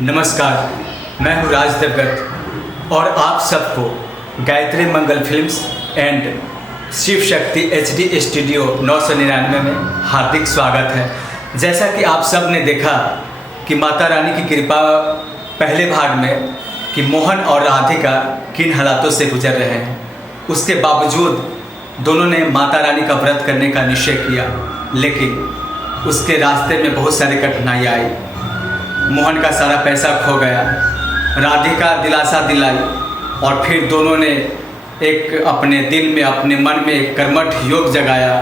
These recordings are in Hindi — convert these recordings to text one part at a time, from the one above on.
नमस्कार, मैं हूँ राज देवगत और आप सबको गायत्री मंगल films and Shiv Shakti HD studio 999 में हार्दिक स्वागत है। जैसा कि आप सब ने देखा कि माता रानी की कृपा पहले भाग में कि मोहन और राधिका किन हालातों से गुजर रहे हैं, उसके बावजूद दोनों ने माता रानी का व्रत करने का निश्चय किया, लेकिन उसके रास्ते में बहुत सारी कठिनाई आई। मोहन का सारा पैसा खो गया, राधिका दिलासा दिलाई और फिर दोनों ने एक अपने दिल में अपने मन में एक कर्मठ योग जगाया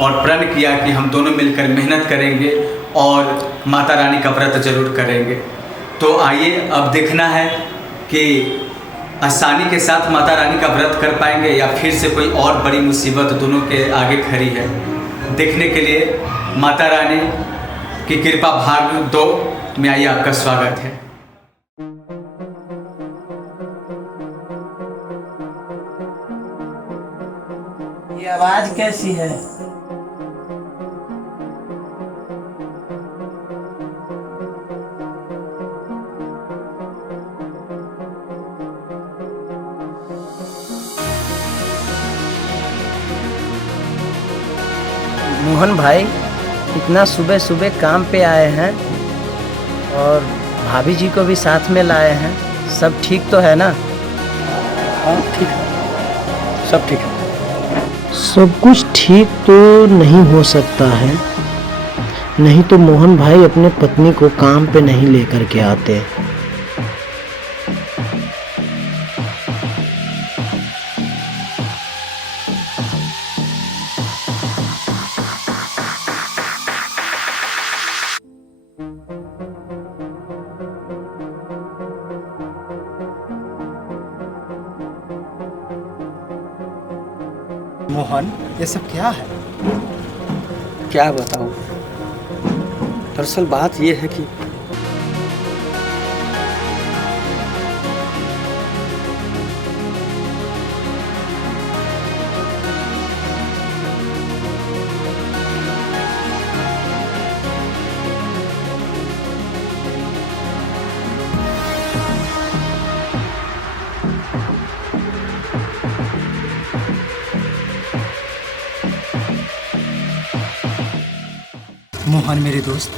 और प्रण किया कि हम दोनों मिलकर मेहनत करेंगे और माता रानी का व्रत जरूर करेंगे। तो आइए अब देखना है कि आसानी के साथ माता रानी का व्रत कर पाएंगे या फिर से कोई और बड़ी मुसीबत दोनों के आगे खड़ी है। देखने के लिए माता रानी की कृपा भाग 2 में आइए आपका स्वागत है। ये आवाज कैसी है? मोहन भाई इतना सुबह सुबह काम पे आए हैं और भाभी जी को भी साथ में लाए हैं। सब ठीक तो है ना? हाँ ठीक है, सब ठीक है। सब कुछ ठीक तो नहीं हो सकता है, नहीं तो मोहन भाई अपने पत्नी को काम पे नहीं लेकर के आते। मोहन, ये सब क्या है? क्या बताऊं? दरअसल बात यह है कि मोहन मेरे दोस्त,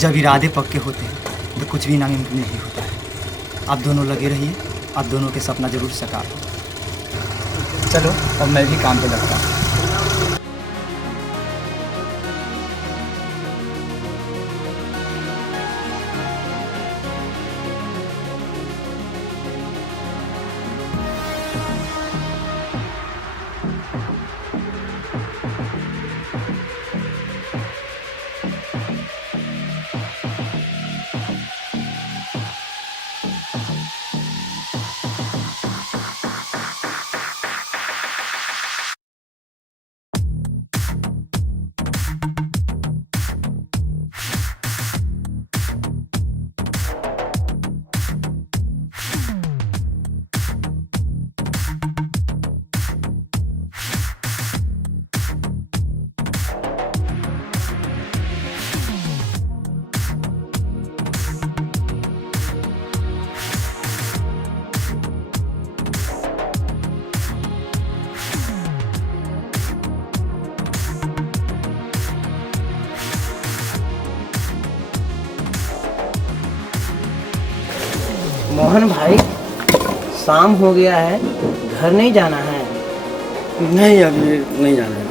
जब इरादे पक्के होते हैं तो कुछ भी नामुमकिन नहीं होता है। आप दोनों लगे रहिए, आप दोनों के सपना जरूर साकार हो। चलो अब मैं भी काम पे लगता हूँ। मोहन भाई शाम हो गया है, घर नहीं जाना है? नहीं, अभी नहीं जाना है।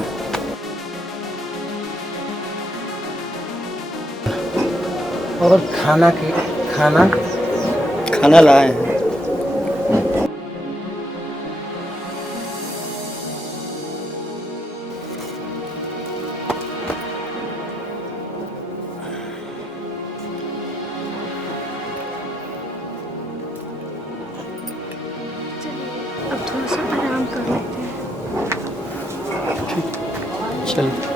और खाना खाना लाए हैं। अब थोड़ा सा आराम कर लेते हैं। चलिए।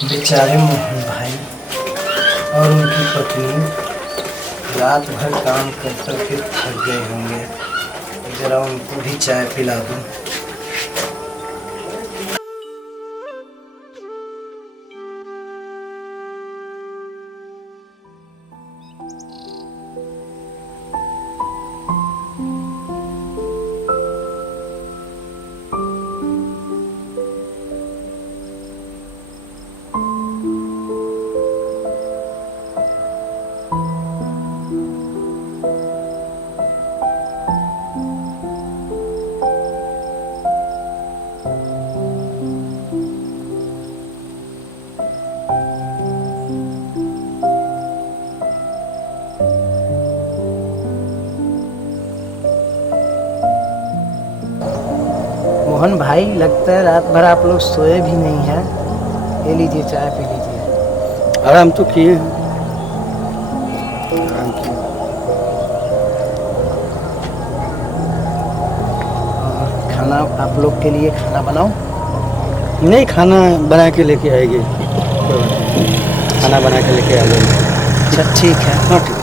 बेचारे मोहन भाई और उनकी पत्नी रात भर काम कर कर के थक गए होंगे। जरा उनको भी चाय पिला दूं। मोहन भाई, लगता है रात भर आप लोग सोए भी नहीं हैं। ले लीजिए, चाय पी लीजिए। आराम तो किए हैं, आराम किए। और खाना आप लोग के लिए खाना बनाओ? नहीं, खाना बना के लेके आएगी, कोई बात नहीं। खाना बना के लेके आ जाएगी। अच्छा ठीक है। हाँ ठीक।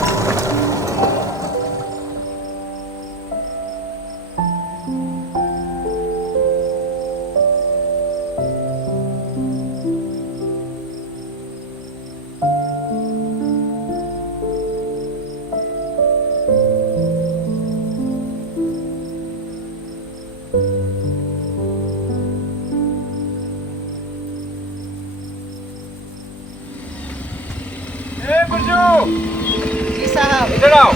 जी साहब। इधर आओ।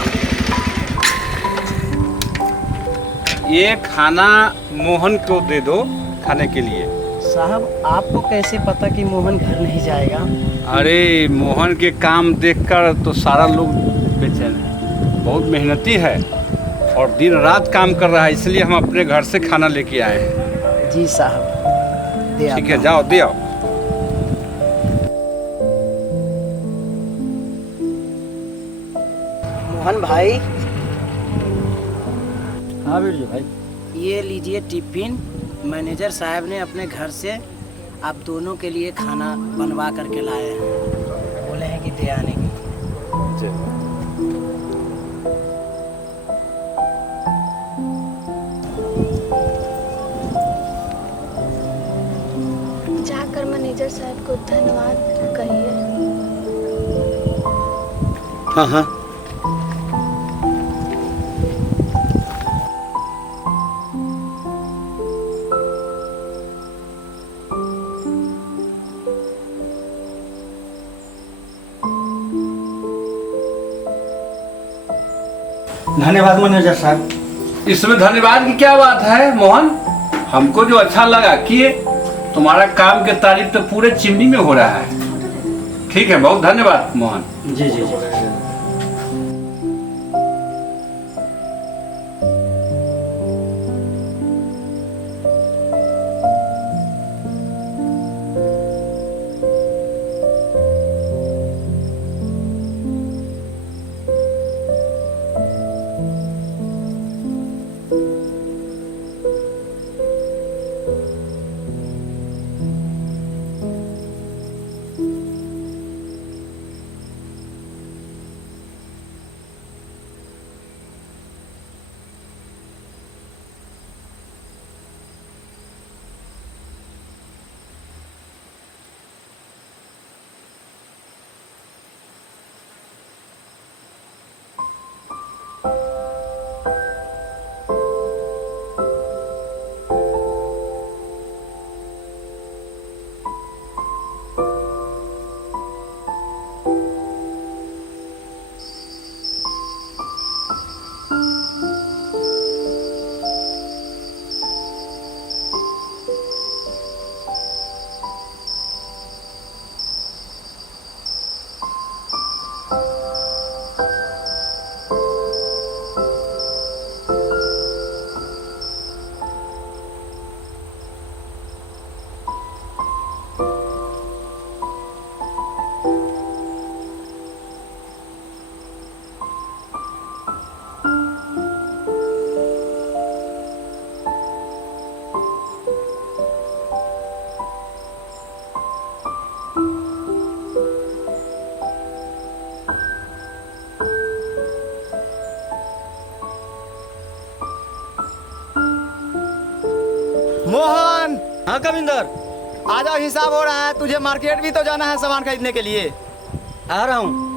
ये खाना मोहन को दे दो खाने के लिए। साहब, आपको कैसे पता कि मोहन घर नहीं जाएगा? अरे मोहन के काम देखकर तो सारा लोग बेचैन है। बहुत मेहनती है और दिन रात काम कर रहा है, इसलिए हम अपने घर से खाना लेके आए हैं। जी साहब, दे ठीक आता है, हूं। जाओ दे आओ। मोहन भाई, हाँ बिरजू भाई। ये लीजिए टिफिन। मैनेजर साहब ने अपने घर से आप दोनों के लिए खाना बनवा करके लाए हैं। बोले हैं कि दे आने की। जाकर मैनेजर साहब को धन्यवाद कहिए। हाँ हाँ। धन्यवाद मैनेजर साहब। इसमें धन्यवाद की क्या बात है मोहन? हमको जो अच्छा लगा किए। तुम्हारा काम के तारीफ तो पूरे चिमनी में हो रहा है। ठीक है, बहुत धन्यवाद मोहन। जी जी जी। मोहन। हाँ कविंदर, आ जाओ, हिसाब हो रहा है। तुझे मार्केट भी तो जाना है सामान खरीदने के लिए। आ रहा हूँ।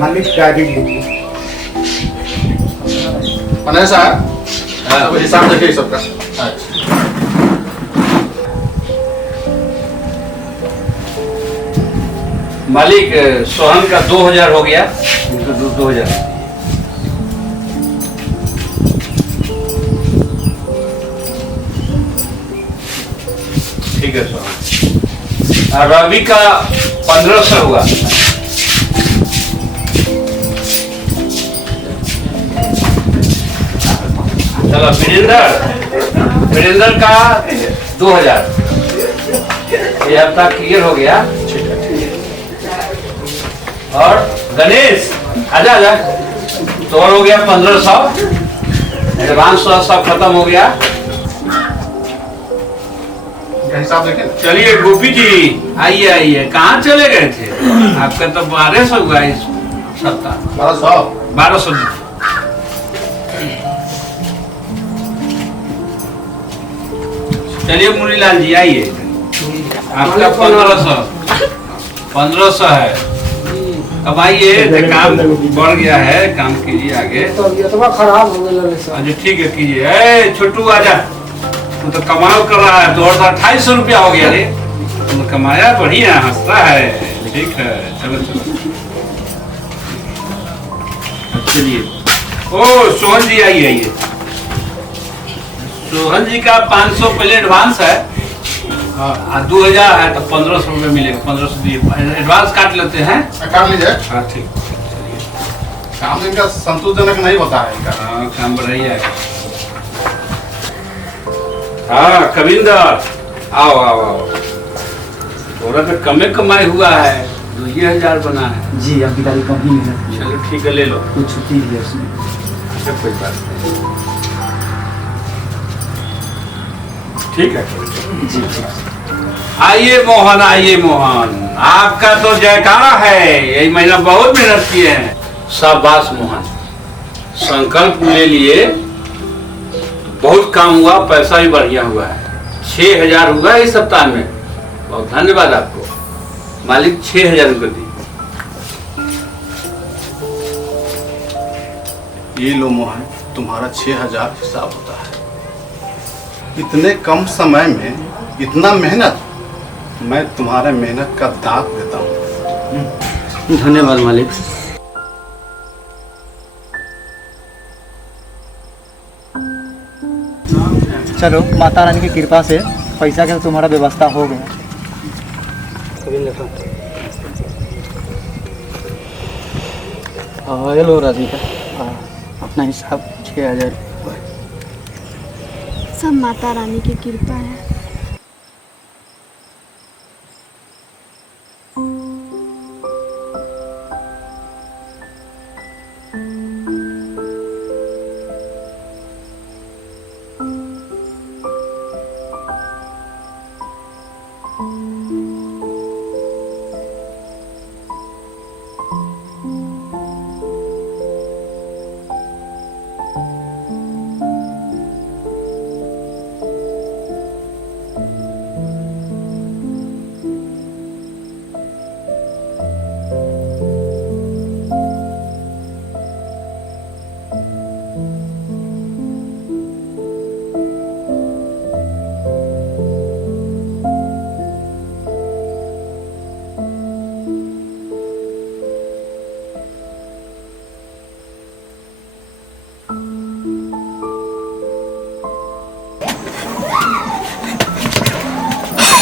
मालिक गाड़ी लीजिए। मैनेजर साहब तो हिसाब देखिए सबका। मालिक सोहन का 2000 हो गया, इनका 2000। ठीक है सोहन। और रवि का 1500 हुआ। चलो वीरेंद्र का 2000। ये हफ्ता क्लियर हो गया। और गणेश आजा आजा, तो हो गया 1500। एडवांस सब खत्म हो गया। हिसाब देखिए। चलिए गोपी जी आइए आइए, कहाँ चले गए थे? आपका तो 1200 हुआ इस सप्ताह। 1200। चलिए मुनीलाल जी आइए, आपका 1500 है। अब आइए, काम बढ़ गया है, काम कीजिए आगे। खराब हो गया। अच्छा ठीक है कीजिए। छोटू आजा, तू तो कमाल कर रहा है। तो 2800 रुपया हो गया रे। तू कमाया, बढ़िया हंसता है। ठीक है, चलो चलो। चलिए। ओ सोहन जी आइए आइए। सोहन जी का 500 पहले एडवांस है। 2000 है तो 1500 रुपये मिलेगा। 1500 दिए, एडवांस काट लेते हैं। काट लीजिए। हाँ ठीक। काम इनका संतोषजनक नहीं होता है इनका। हाँ काम बढ़िया है। हाँ कविंदर आओ आओ आओ। थोड़ा तो कमे कमाई हुआ है, 2000 बना है। जी, अब की तारीख कम ही है। चलो ठीक है, ले लो। कुछ छुट्टी भी है उसमें। अच्छा कोई बात नहीं। ठीक है जी। आइए मोहन, आइए मोहन। आपका तो जयकारा है। यही महीना बहुत मेहनत किए हैं। शाबाश मोहन, संकल्प ले लिए, बहुत काम हुआ, पैसा भी बढ़िया हुआ है। 6000 हुआ इस सप्ताह में। बहुत धन्यवाद आपको। मालिक 6000 रुपये दी। ये लो मोहन, तुम्हारा 6000 हिसाब होता है। इतने कम समय में इतना मेहनत, मैं तुम्हारे मेहनत का दाग देता हूँ। धन्यवाद मालिक। चलो, माता रानी की कृपा से पैसा का तुम्हारा व्यवस्था हो गया। हेलो राधिका, अपना हिसाब 6000। सब माता रानी की कृपा है।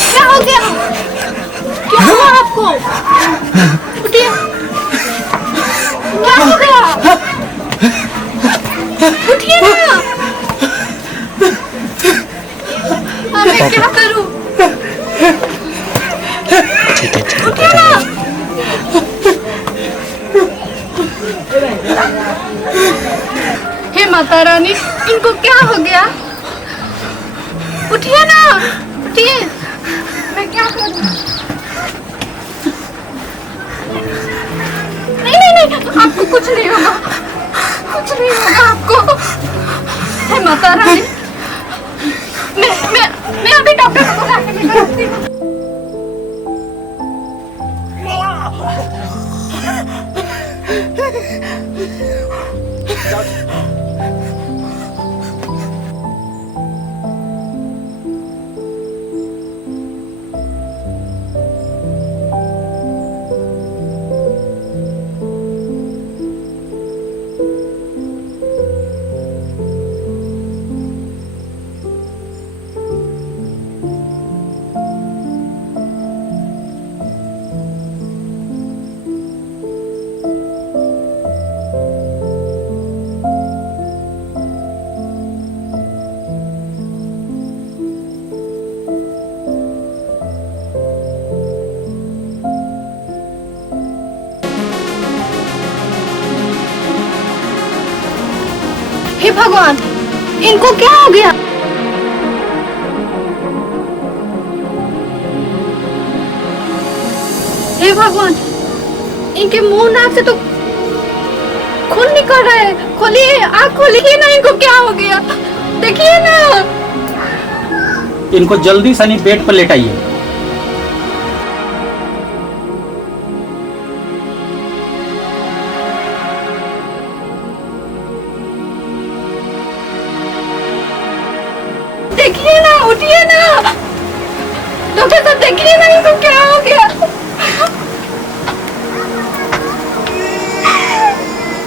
क्या हो गया? क्या हुआ आपको? उठिए। क्या हो गया? उठिए ना। अब मैं क्या करूं? उठिए ना। हे माता रानी, इनको क्या हो गया? उठिए ना, उठिए। मैं क्या करूं? नहीं, आपको कुछ नहीं होगा, कुछ नहीं होगा आपको। हे माता रानी, मैं अभी डॉक्टर को बुला के लेकर आती हूँ। हे भगवान, इनको क्या हो गया? हे भगवान, इनके मुंह नाक से तो खून निकल रहा है। खोलिए, आँख खोलिए ना, इनको क्या हो गया? देखिए ना। इनको जल्दी सनी बेड पर लेटाइए। देखिए ना, उठिए ना। डॉक्टर साहब देखिए ना, इनको क्या हो गया?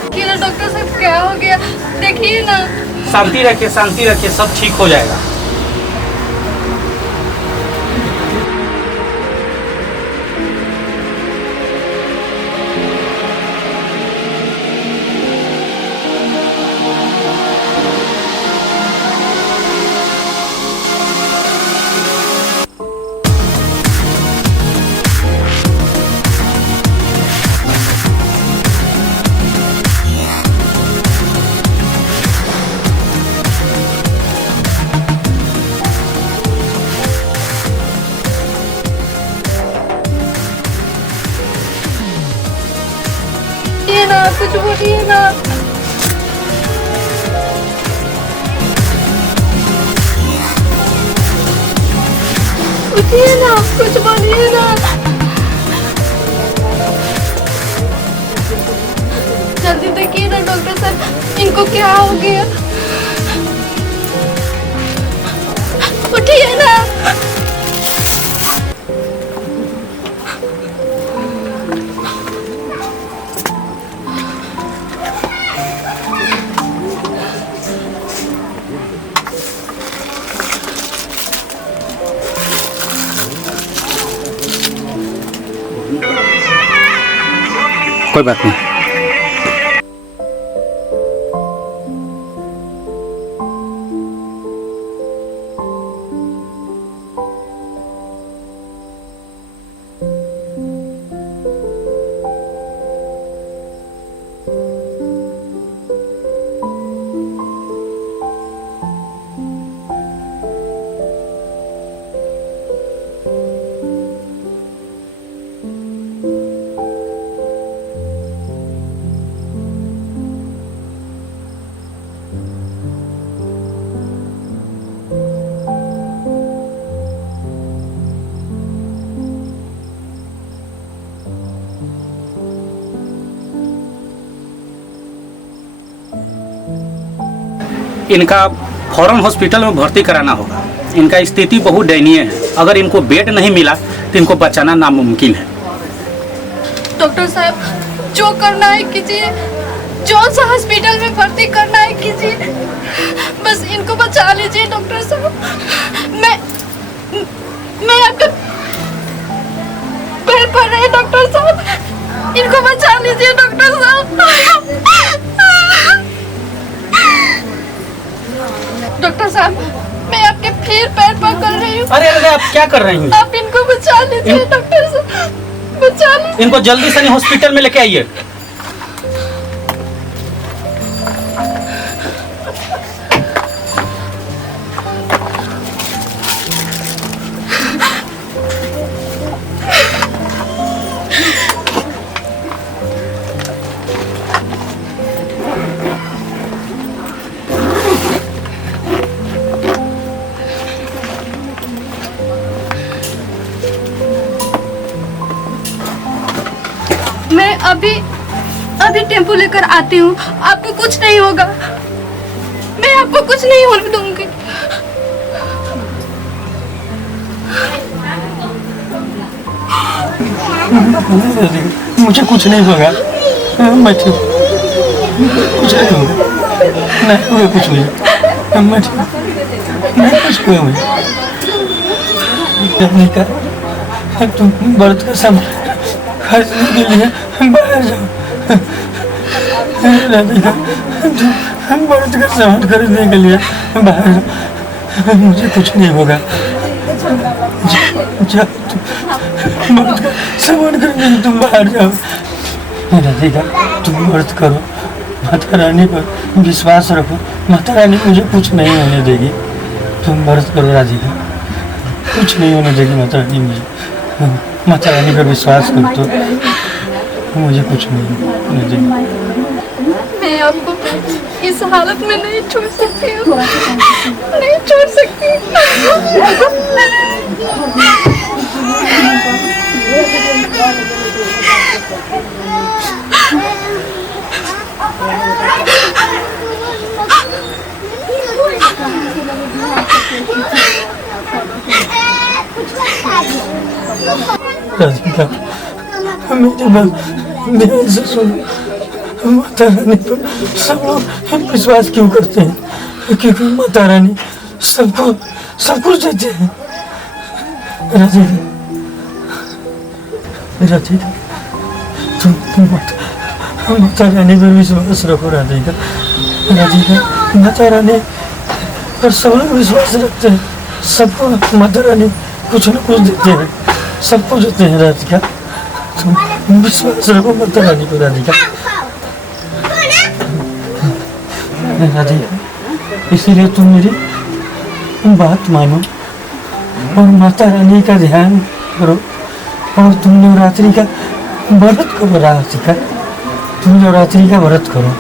देखिए ना डॉक्टर साहब, क्या हो गया? देखिए ना। शांति रखिए, शांति रखिए, सब ठीक हो जाएगा। ये ना, कुछ बोलिए ना। उठिए ना, कुछ बोलिए ना। जल्दी देखिए ना डॉक्टर साहब, इनको क्या हो गया? उठिए ना। कोई बात नहीं। इनका फौरन हॉस्पिटल में भर्ती कराना होगा। इनका स्थिति बहुत दयनीय है। अगर इनको बेड नहीं मिला तो इनको बचाना नामुमकिन है। डॉक्टर साहब, जो करना है कीजिए, जो सा हॉस्पिटल में भर्ती करना है कीजिए, बस इनको बचा लीजिए डॉक्टर साहब। मैं आपका डॉक्टर साहब, इनको बचा लीजिए डॉक्टर साहब। डॉक्टर साहब, मैं आपके फिर पैर पकड़ रही हूँ। अरे अरे आप क्या कर रही हैं? आप इनको बचा लीजिए डॉक्टर साहब, बचा लीजिए। इनको जल्दी से हॉस्पिटल में लेके आइए। मैं अभी टेम्पो लेकर आती हूँ, आपको कुछ नहीं होगा, मैं आपको कुछ नहीं होने दूंगी। मुझे कुछ नहीं होगा, मैं ठीक, कुछ नहीं होगा, नहीं हुआ कुछ नहीं, मैं ठीक, नहीं कुछ हुआ मुझे। तुम व्रत का सामान खरीदने के लिए बाहर जाओ, राधिका तुम व्रत का सामान खरीदने के लिए बाहर जाओ, मुझे कुछ नहीं होगा। जाओ तुम व्रत का सामान खरीदने के तुम बाहर जाओ। राधिका तुम व्रत करो, माता रानी पर विश्वास रखो, माता रानी मुझे कुछ नहीं होने देगी। तुम व्रत करो राधिका, कुछ नहीं होने देगी माता रानी मुझे, माता रानी पर विश्वास कर तो मुझे कुछ नहीं देगी। मैं आपको इस हालत में नहीं छोड़ सकती हूँ, नहीं छोड़ सकती। राधिका मेरी बात ध्यान से सुनो, माता रानी पर सब लोग विश्वास क्यों करते हैं? क्योंकि माता रानी सबको सब कुछ देते हैं। राधिका राधिका तुम माता रानी पर विश्वास रखो। राधिका राधिका माता रानी पर सब लोग विश्वास रखते हैं, सबको माता रानी कुछ न कुछ देते हैं, सब कुछ देते हैं। राधिका तुम विश्वास रखो माता रानी को। राधिका राधिका इसीलिए तुम मेरी बात मानो और माता रानी का ध्यान करो और तुम नवरात्रि का व्रत करो। राधिका तुम नवरात्रि का व्रत करो।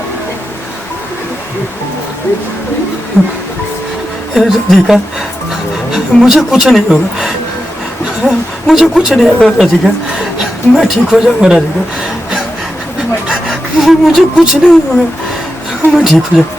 राधिका मुझे कुछ नहीं होगा, मुझे कुछ नहीं होगा राधिका, मैं ठीक हो जाऊंगा। राधिका मुझे कुछ नहीं होगा, मैं ठीक हो जाऊंगा।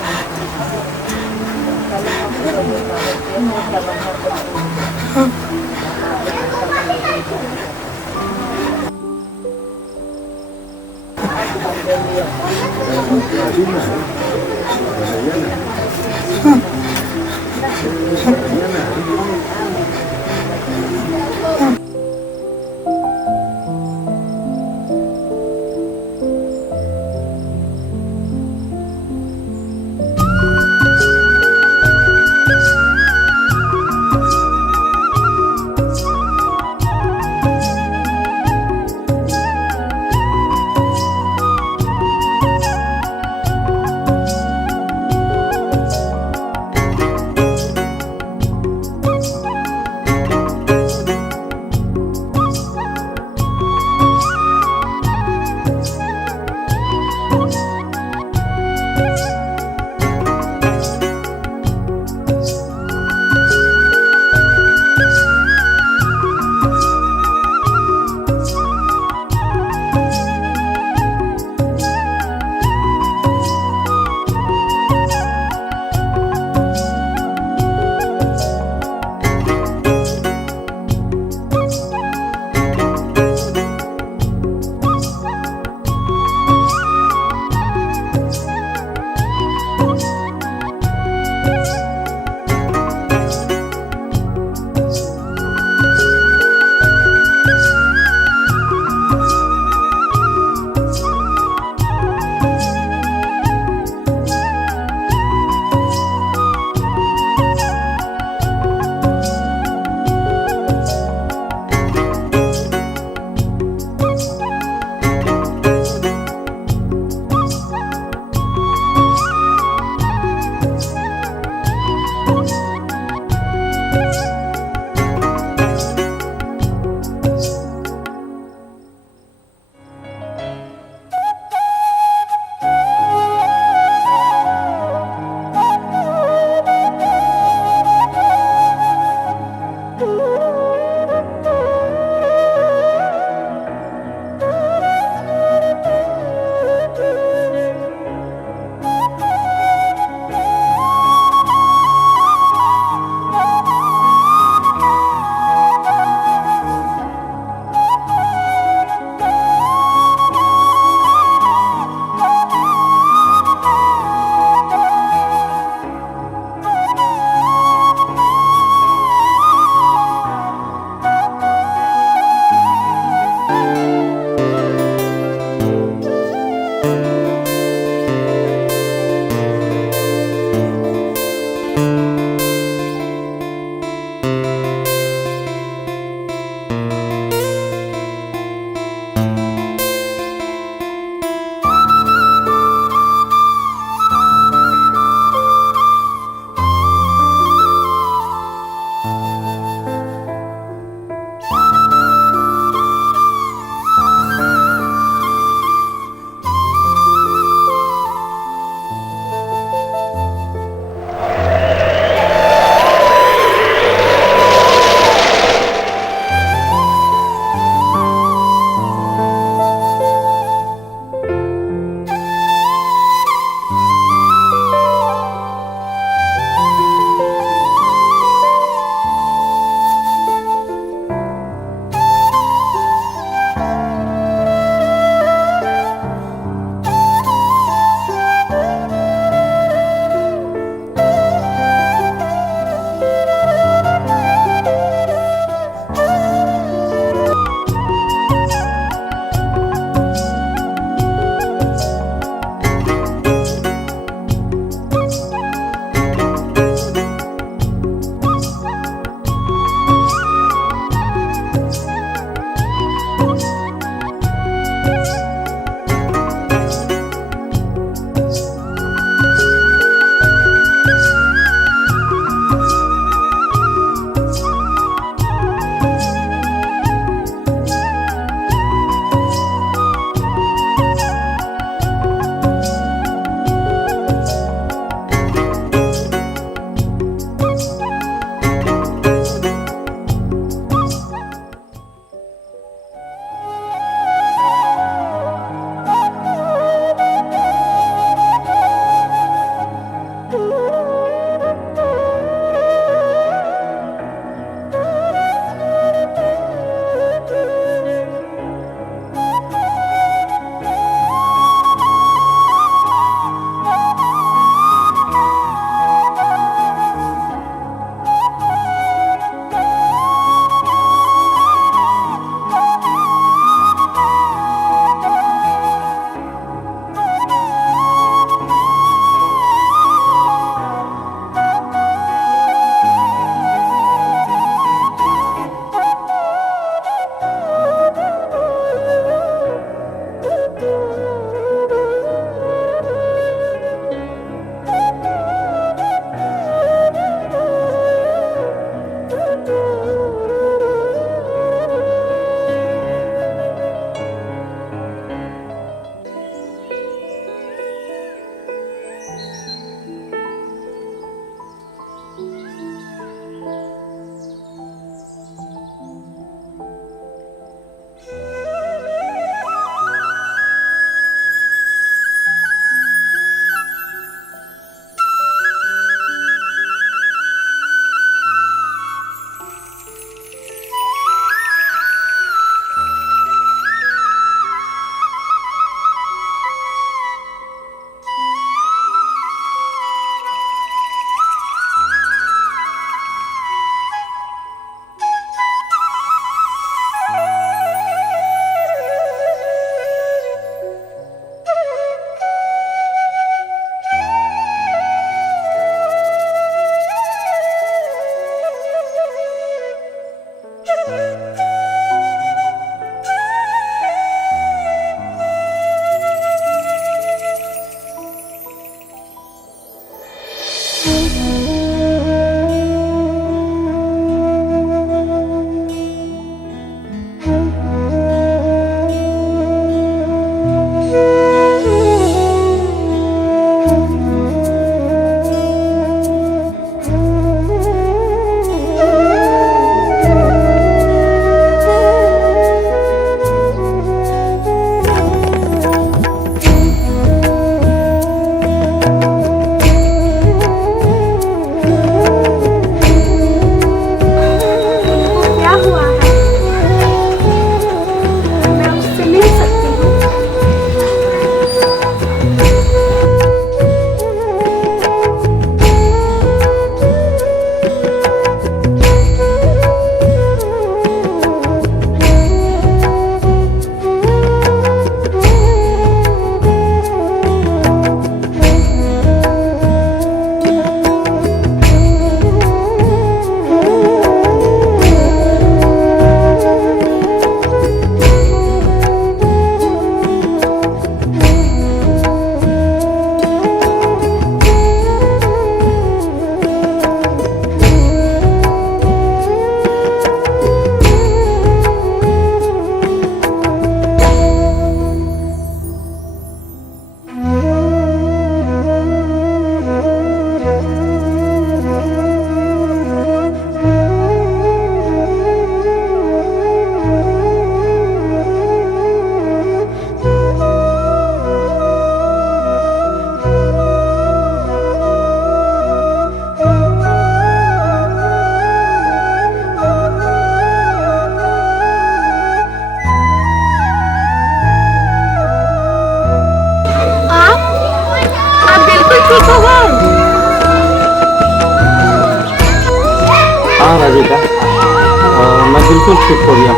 बिल्कुल ठीक हो गया।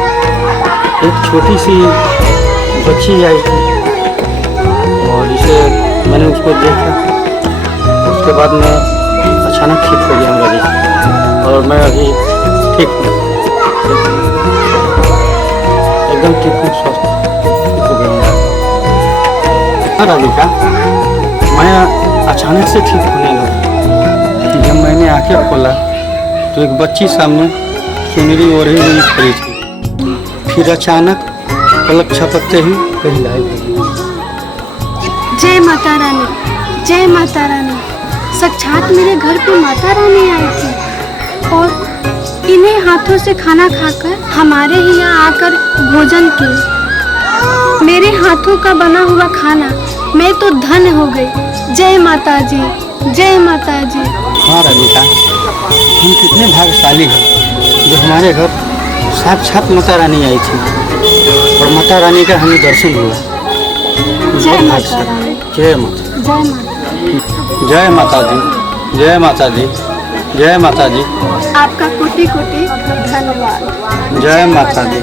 एक छोटी सी बच्ची आई थी और इसे मैंने उसको देखा, उसके बाद मैं अचानक ठीक हो गया मेरा जी, और मैं अभी ठीक हूँ, एकदम ठीक हूँ, स्वस्थ ठीक हो गया। हाँ राधिका, मैं अचानक से ठीक होने लगा। जब मैंने आंखें खोला तो एक बच्ची सामने सुनहरी ओढ़ी हुई खड़ी थी, फिर अचानक पलक झपकते ही कहीं गायब हो गई। जय माता रानी, जय माता रानी। साक्षात मेरे घर पे माता रानी आई थी और इन्हीं हाथों से खाना खाकर हमारे ही यहाँ आकर भोजन की। मेरे हाथों का बना हुआ खाना, मैं तो धन्य हो गई। जय माता जी, जय माता जी। हाँ राधिका, हम कितने भाग्यशाली हैं जो हमारे घर साक्षात माता रानी आई थी और माता रानी का हमें दर्शन हुआ। जय बहुत माता भाग्यशाली। रानी, जय माता, जय माता। जय माता दी, जय माता दी, जय माता दी, आपका कोटि कोटि धन्यवाद। जय माता दी,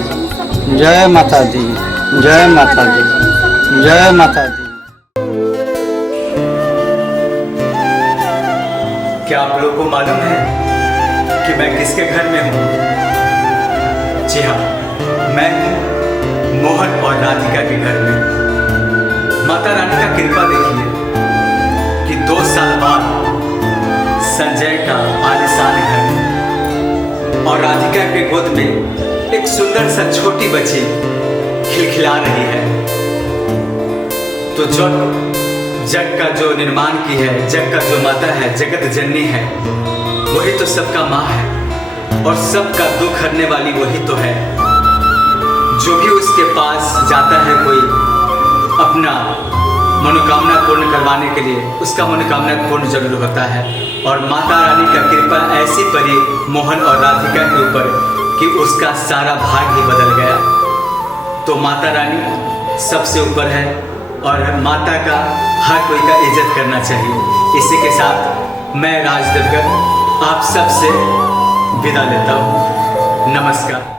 जय माता दी, जय माता दी, जय माता दी। क्या आप लोगों को मालूम है कि मैं किसके घर में हूँ? जी हाँ, मैं हूँ मोहन और राधिका के घर में। माता रानी का कृपा देखिए कि 2 साल बाद संजय का आलीशान घर और राधिका के गोद में एक सुंदर सा छोटी बच्ची खिलखिला रही है। तो जो जग का जो निर्माण की है, जग का जो माता है, जगत जननी है, वही तो सबका माँ है और सबका दुख हरने वाली वही तो है। जो भी उसके पास जाता है कोई अपना मनोकामना पूर्ण करवाने के लिए, उसका मनोकामना पूर्ण जरूर होता है। और माता रानी का कृपा ऐसी पड़ी मोहन और राधिका के ऊपर कि उसका सारा भाग ही बदल गया। तो माता रानी सबसे ऊपर है और माता का हर कोई का इज्जत करना चाहिए। इसी के साथ मैं राज देवगन आप सबसे विदा लेता हूँ। नमस्कार।